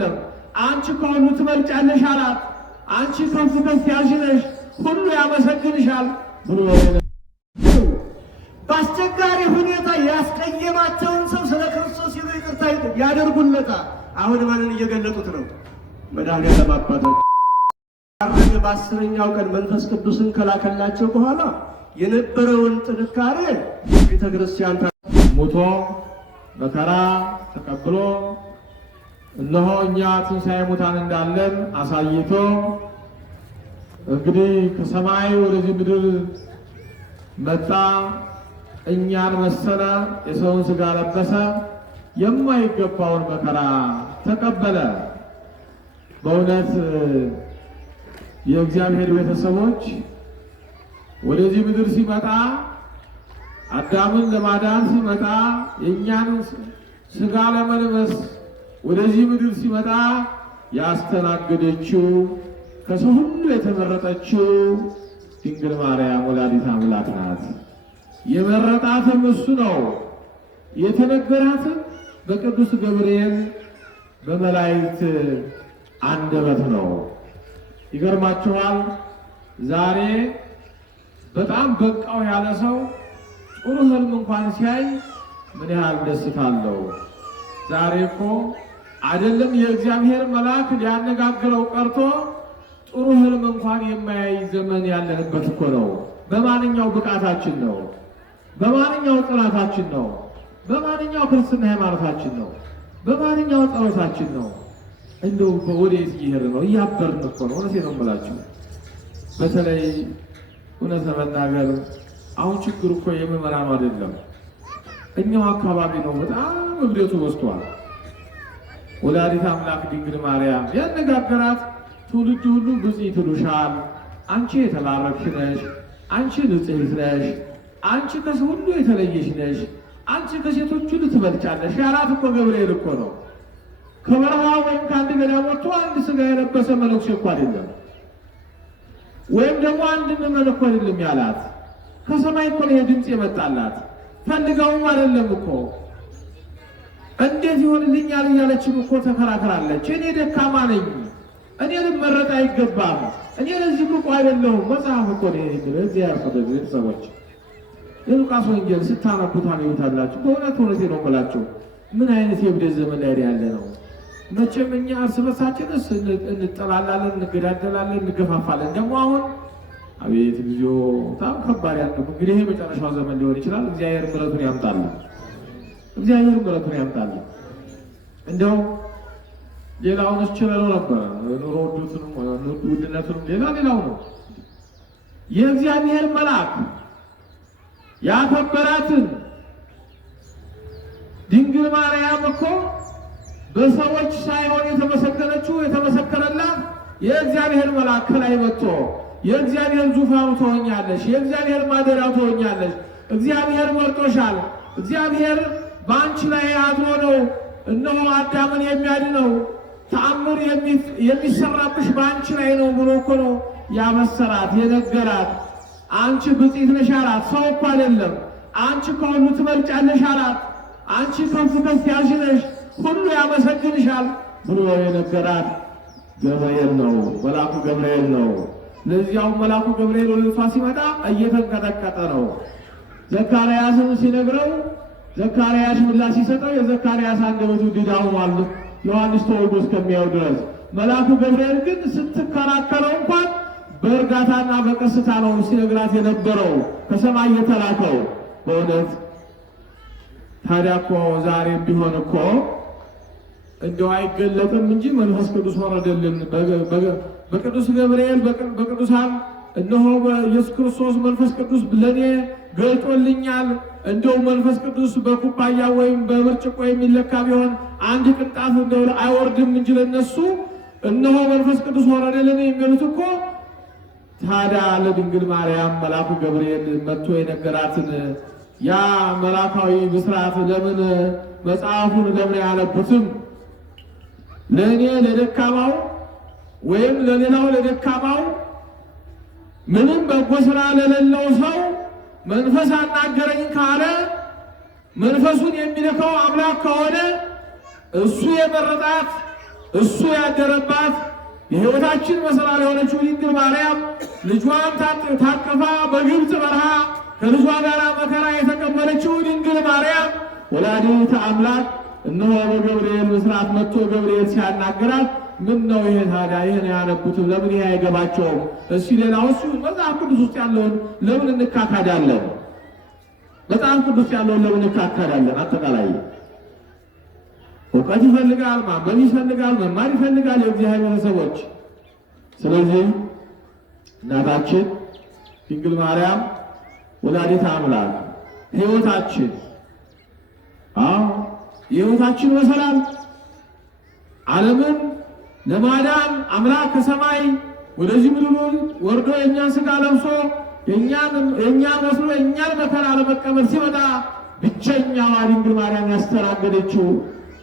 አይደለም አንቺ ከሁሉ ትበልጫለሽ አላት። አንቺ ከፍ ከፍ ያልሽ ነሽ፣ ሁሉ ያመሰግንሻል ብሎ በአስቸጋሪ ሁኔታ ያስቀየማቸውን ሰው ስለ ክርስቶስ ሲሉ ይቅርታ ያደርጉለታል። አሁን ማንን እየገለጡት ነው? መድኃኒዓለም አባታችን በ10ኛው ቀን መንፈስ ቅዱስን ከላከላቸው በኋላ የነበረውን ጥንካሬ ቤተ ክርስቲያን ሞቶ መከራ ተቀብሎ እነሆ እኛ ትንሣኤ ሙታን እንዳለን አሳይቶ እንግዲህ ከሰማይ ወደዚህ ምድር መጣ፣ እኛን መሰለ፣ የሰውን ሥጋ ለበሰ፣ የማይገባውን መከራ ተቀበለ። በእውነት የእግዚአብሔር ቤተሰቦች ወደዚህ ምድር ሲመጣ አዳምን ለማዳን ሲመጣ የእኛን ሥጋ ለመልበስ ወደዚህ ምድር ሲመጣ ያስተናገደችው ከሰው ሁሉ የተመረጠችው ድንግል ማርያም ወላዲተ አምላክ ናት። የመረጣትም እሱ ነው። የተነገራትም በቅዱስ ገብርኤል በመላእክት አንደበት ነው። ይገርማችኋል። ዛሬ በጣም በቃው ያለ ሰው ጥሩ ህልም እንኳን ሲያይ ምን ያህል ደስታ አለው። ዛሬ እኮ አይደለም የእግዚአብሔር መልአክ ሊያነጋግረው ቀርቶ ጥሩ ህልም እንኳን የማያይ ዘመን ያለንበት እኮ ነው። በማንኛው ብቃታችን ነው? በማንኛው ጥራታችን ነው? በማንኛው ክርስትና ሃይማኖታችን ነው? በማንኛው ጸሎታችን ነው? እንደው ወዴት እየሄድን ነው? እያበርን እኮ ነው። እውነቴን ነው የምላችሁ። በተለይ እውነት ለመናገር አሁን ችግር እኮ የምዕመናኑ አይደለም፣ እኛው አካባቢ ነው። በጣም እብደቱ በዝቷል። ወላዲተ አምላክ ድንግል ማርያም ያነጋገራት ትውልድ ሁሉ ብፅዕት ይሉሻል፣ አንቺ የተባረክሽ ነሽ፣ አንቺ ንጽሕት ነሽ፣ አንቺ ከሰው ሁሉ የተለየሽ ነሽ፣ አንቺ ከሴቶች ሁሉ ትበልጫለሽ ያላት እኮ ገብርኤል እኮ ነው። ከበረሃ ወይም ከአንድ ገዳም ወጥቶ አንድ ሥጋ የለበሰ መነኩሴ እኮ አይደለም፣ ወይም ደግሞ አንድ ምዕመን እኮ አይደለም ያላት። ከሰማይ እኮ ይሄ ድምፅ የመጣላት ፈልገውም አይደለም እኮ። እንዴት ይሆንልኛል እያለችም እኮ ተከራክራለች። እኔ ደካማ ነኝ፣ እኔ ልመረጥ አይገባም፣ እኔ ለዚህ ብቁ አይደለሁም። መጽሐፍ እኮ ነው የሚለው። እዚህ ያርፈደ ቤተሰቦች የሉቃስ ወንጌል ስታነቡት ታዩታላችሁ። በእውነት ነው የምላችሁ፣ ምን አይነት የእብደት ዘመን ላይ ያለ ነው። መቼም እኛ እርስ በርሳችን እንጠላላለን፣ እንገዳደላለን፣ እንገፋፋለን። ደግሞ አሁን አቤት ጊዜው በጣም ከባድ ያለው እንግዲህ ይሄ መጨረሻው ዘመን ሊሆን ይችላል። እግዚአብሔር ምሕረቱን ያምጣል። እግዚአብሔር ምሕረቱን ያምጣል። እንደው ሌላውን ችለው ነበር ኑሮ ውድነቱንም ሌላው ነው። የእግዚአብሔር መልአክ ያከበራትን ድንግል ማርያም እኮ በሰዎች ሳይሆን የተመሰከረላት የእግዚአብሔር መልአክ ከላይ መጥቶ የእግዚአብሔር ዙፋኑ ትሆኛለሽ፣ የእግዚአብሔር ማደሪያው ትሆኛለሽ፣ እግዚአብሔር መርጦሻል፣ እግዚአብሔር በአንቺ ላይ አድሮ ነው እነሆ አዳምን የሚያድነው፣ ተአምር የሚሰራብሽ በአንቺ ላይ ነው ብሎ እኮ ነው ያበሰራት የነገራት። አንቺ ብፅዕት ነሽ አላት። ሰው እኮ አይደለም። አንቺ ከሁሉ ትበልጫለሽ አላት። አንቺ ከፍ ከፍ ያልሽ ነሽ፣ ሁሉ ያመሰግንሻል ብሎ የነገራት ገብርኤል ነው፣ መልአኩ ገብርኤል ነው። ለዚያው መልአኩ ገብርኤል ወደ እሷ ሲመጣ እየተንቀጠቀጠ ነው። ዘካርያስን ሲነግረው ዘካርያስ ምላሽ ሲሰጠው የዘካርያስ አንደበቱ ድዳ ሆኗል፣ ዮሐንስ ተወልዶ እስከሚያየው ድረስ። መልአኩ ገብርኤል ግን ስትከራከረው እንኳን በእርጋታና በቀስታ ነው ሲነግራት የነበረው ከሰማይ የተላከው። በእውነት ታዲያ እኮ ዛሬም ቢሆን እኮ እንደው አይገለጥም እንጂ መንፈስ ቅዱስ ወረደልን በቅዱስ ገብርኤል በቅዱሳን እነሆ በኢየሱስ ክርስቶስ መንፈስ ቅዱስ ለኔ ገልጦልኛል። እንደው መንፈስ ቅዱስ በኩባያ ወይም በብርጭቆ የሚለካ ቢሆን አንድ ቅንጣት እንደው አይወርድም እንጂ ለነሱ እነሆ መንፈስ ቅዱስ ወረደልን የሚሉት እኮ ታዲያ ለድንግል ማርያም መልአኩ ገብርኤል መጥቶ የነገራትን ያ መልአካዊ ብስራት ለምን መጽሐፉን ለምን ያነቡትም? ለእኔ ለደካማው ወይም ለሌላው ለደካማው ምንም በጎ ስራ ለሌለው ሰው መንፈስ አናገረኝ ካለ መንፈሱን የሚልከው አምላክ ከሆነ እሱ የመረጣት እሱ ያደረባት የሕይወታችን መሰላል የሆነችው ድንግል ማርያም ልጇን ታቅፋ በግብፅ በረሃ ከልጇ ጋር መከራ የተቀበለችው ድንግል ማርያም ወላዲተ አምላክ እነሆ በገብርኤል ብስራት መጥቶ ገብርኤል ሲያናገራት ምን ነው ይሄ ታዲያ ይሄን ያነቡት ለምን ይሄ አይገባቸውም? እስኪ ሌላው እሱ መጽሐፍ ቅዱስ ውስጥ ያለውን ለምን እንካካዳለን? መጽሐፍ ቅዱስ ያለውን ለምን እንካካዳለን? አጠቃላይ እውቀት ይፈልጋል፣ ማንበብ ይፈልጋል፣ መማር ይፈልጋል የእግዚአብሔር ሰዎች። ስለዚህ እናታችን ድንግል ማርያም ወላዲተ አምላክ ሕይወታችን የሕይወታችን መሰላል ዓለምን ለማዳን አምላክ ከሰማይ ወደዚህ ምድር ወርዶ የእኛን ሥጋ ለብሶ የእኛን መስሎ የእኛን መከራ ለመቀበል ሲመጣ ብቸኛዋ ድንግል ማርያም ያስተናገደችው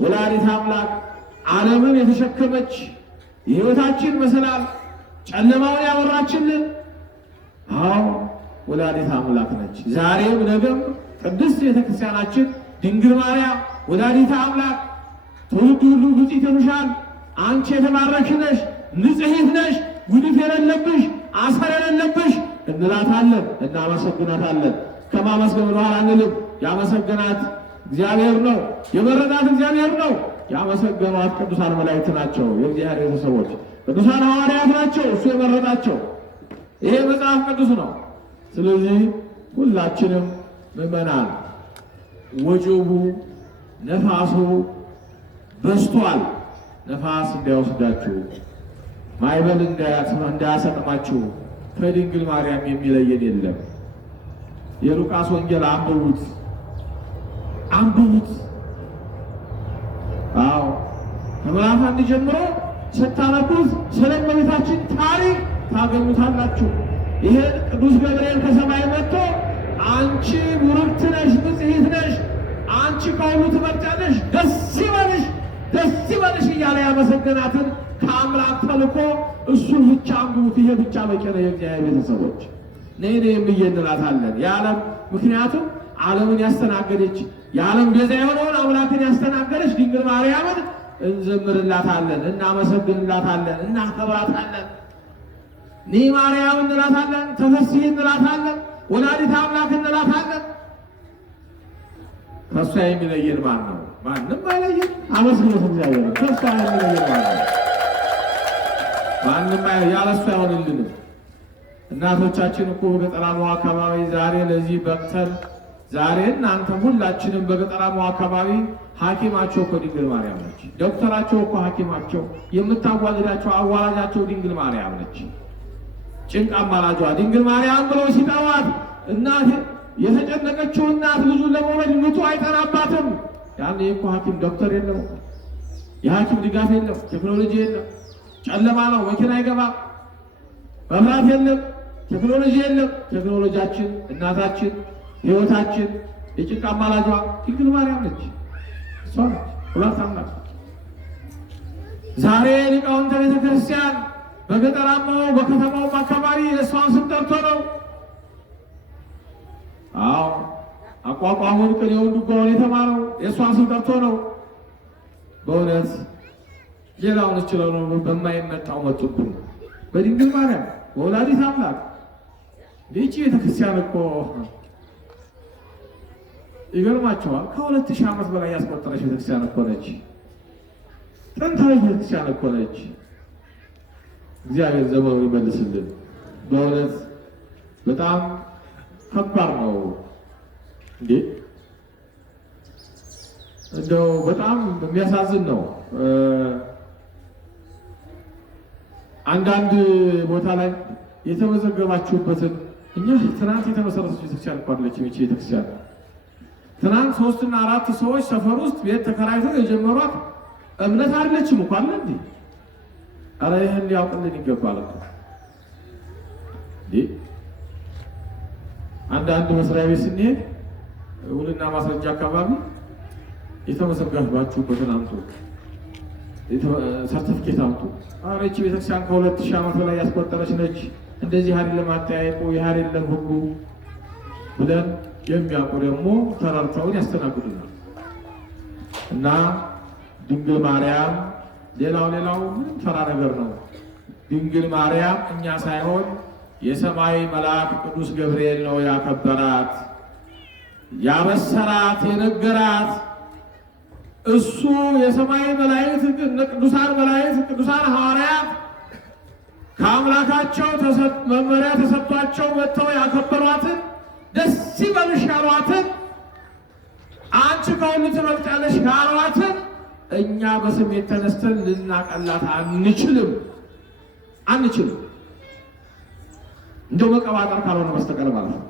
ወላዲተ አምላክ ዓለምን የተሸከመች የሕይወታችን መሰላል ጨለማውን ያበራችልን ወላዲተ አምላክ ነች። ዛሬም ነገም ቅድስት ቤተክርስቲያናችን ድንግል ማርያም ወላዲተ አምላክ ትውልድ ሁሉ ብፅዕት ይሉሻል፣ አንቺ የተባረክሽ ነሽ፣ ንጽሕት ነሽ፣ ጉድፍ የሌለብሽ፣ አሰር የሌለብሽ እንላታለን፣ እናመሰግናታለን። ከማመስገን በኋላ አንልም። ያመሰገናት እግዚአብሔር ነው፣ የመረጣት እግዚአብሔር ነው። ያመሰገኗት ቅዱሳን መላእክት ናቸው፣ የእግዚአብሔር ቤተሰቦች ቅዱሳን ሐዋርያት ናቸው፣ እሱ የመረጣቸው። ይሄ መጽሐፍ ቅዱስ ነው። ስለዚህ ሁላችንም ምዕመናን ወጀቡ ነፋሱ በስቷል። ነፋስ እንዳይወስዳችሁ፣ ማዕበል እንዳያሰጥማችሁ ከድንግል ማርያም የሚለየን የለም። የሉቃስ ወንጌል አንብቡት። ከምዕራፍ 1 ጀምሮ ስታነቡት ስለ እመቤታችን ታሪክ ታገኙታላችሁ። ይሄን ቅዱስ ገብርኤል ከሰማይ መጥቶ አንቺ ቡርክት ነሽ፣ ንጽሕት ነሽ፣ አንቺ ከሁሉ ትበልጫለሽ፣ ደስ ይበልሽ እያለ ያመሰገናትን ከአምላክ ተልኮ እሱን ብቻ አንብቡት። ይሄ ብቻ በቂ ነው። የእግዚአብሔር ቤተሰቦች ነይ የምዬ እንላታለን። የዓለም ምክንያቱም ዓለምን ያስተናገደች የዓለም ቤዛ የሆነውን አምላክን ያስተናገደች ድንግል ማርያምን እንዘምርላታለን፣ እናመሰግንላታለን፣ እናከብራታለን። ነይ ማርያም እንላታለን፣ ተፈሥሒ እንላታለን፣ ወላዲተ አምላክ እንላታለን። ከእሷ የሚለየን ማን ነው? ማንም አይለየን። አመስግኑት እግዚአብሔር። ከእሷ የሚለየን ማን ነው? ማንም ያለ እሷ አይሆንልንም። እናቶቻችን እኮ በገጠራማው አካባቢ ዛሬ ለዚህ በቅተን ዛሬ እናንተም ሁላችንም በገጠራማው አካባቢ ሐኪማቸው እኮ ድንግል ማርያም ነች። ዶክተራቸው እኮ ሐኪማቸው፣ የምታዋልዳቸው አዋላጃቸው ድንግል ማርያም ነች። ጭንቅ አማላጇ ድንግል ማርያም ብለው ሲጠሯት እናት የተጨነቀችው እናት ልጁን ለመውለድ ምጡ አይጠናባትም። ያኔ እኮ ሐኪም ዶክተር የለም፣ የሐኪም ድጋፍ የለም፣ ቴክኖሎጂ የለም፣ ጨለማ ነው፣ መኪና አይገባም፣ መብራት የለም፣ ቴክኖሎጂ የለም። ቴክኖሎጂያችን እናታችን ሕይወታችን የጭንቅ አማላጇ ድንግል ማርያም ነች። እሷ ነች ሁለት አምላክ። ዛሬ ሊቃውንተ ቤተ ክርስቲያን በገጠራማው በከተማው አካባቢ የእሷን ስም ጠርቶ ነው። አቋቋሙን ቅኔውን ድጓውን የተማረው የእሷን ስም ጠርቶ ነው። በእውነት ሌላውን ችለው ነው በማይመጣው መጡብን። በድንግል ማርያም በወላዲተ አምላክ ይህቺ ቤተክርስቲያን እኮ ይገርማቸዋል። ከ2000 ዓመት በላይ ያስቆጠረች ቤተክርስቲያን እኮ ነች። ጥንታዊ ቤተክርስቲያን እኮ ነች። እግዚአብሔር ዘመኑ ይመልስልን። በእውነት በጣም ከባድ ነው። እንደው በጣም የሚያሳዝን ነው። አንዳንድ ቦታ ላይ የተመዘገባችሁበትን እኛ ትናንት የተመሰረተች ቤተክርስቲያን እኮ አይደለችም ይህች ቤተክርስቲያን። ትናንት 3 እና 4 ሰዎች ሰፈር ውስጥ ቤት ተከራይተው የጀመሯት እምነት አይደለችም እኮ አለ እንዴ! ኧረ ይህን ሊያውቅልን ይገባል እኮ አንዳንድ መስሪያ ቤት ስንሄድ ውልና ማስረጃ አካባቢ የተመዘገባችሁበትን አምጡ፣ ሰርተፍኬት አምጡ። ኧረ ይህች ቤተክርስቲያን ከ2000 ዓመት በላይ ያስቆጠረች ነች፣ እንደዚህ አይደለም አጠያየቁ፣ ይህ አይደለም ህጉ ብለን የሚያውቁ ደግሞ ተራርተውን ያስተናግዱናል። እና ድንግል ማርያም ሌላው ምንም ተራ ነገር ነው። ድንግል ማርያም እኛ ሳይሆን የሰማይ መልአክ ቅዱስ ገብርኤል ነው ያከበራት፣ ያበሰራት፣ የነገራት። እሱ የሰማይ መላእክት ቅዱሳን ሐዋርያት ከአምላካቸው መመሪያ ተሰጥቷቸው መጥተው ያከበሯትን ደስ ይበልሽ ያሏትን አንቺ ከሁሉ ትበልጫለሽ ያሏትን እኛ በስሜት ተነስተን ልናቀላት አንችልም። እንደው መቀባጠር ካልሆነ በስተቀር ማለት ነው።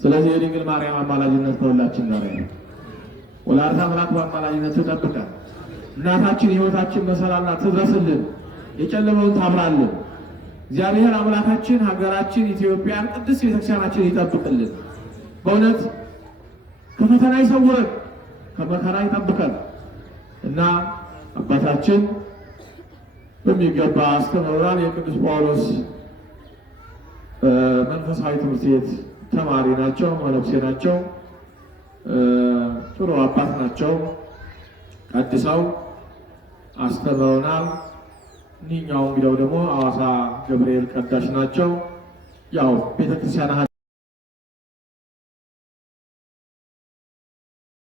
ስለዚህ የድንግል ማርያም አማላጅነት ከሁላችን ጋር ነው። ወላዲተ አምላክ በአማላጅነት ትጠብቀን። እናታችን የሕይወታችን መሰላል ናት፣ ትድረስልን፣ የጨለመውን ታብራልን። እግዚአብሔር አምላካችን ሀገራችን ኢትዮጵያን ቅድስት ቤተክርስቲያናችን ይጠብቅልን። በእውነት ከፈተና ይሰውረን፣ ከመከራ ይጠብቀን እና አባታችን በሚገባ አስተምረውናል። የቅዱስ ጳውሎስ መንፈሳዊ ትምህርት ቤት ተማሪ ናቸው፣ መነኩሴ ናቸው፣ ጥሩ አባት ናቸው። ቀድሰው አስተምረውናል። እኒህኛው እንግዲያው ደግሞ ሐዋሳ ገብርኤል ቀዳሽ ናቸው። ያው ቤተክርስቲያን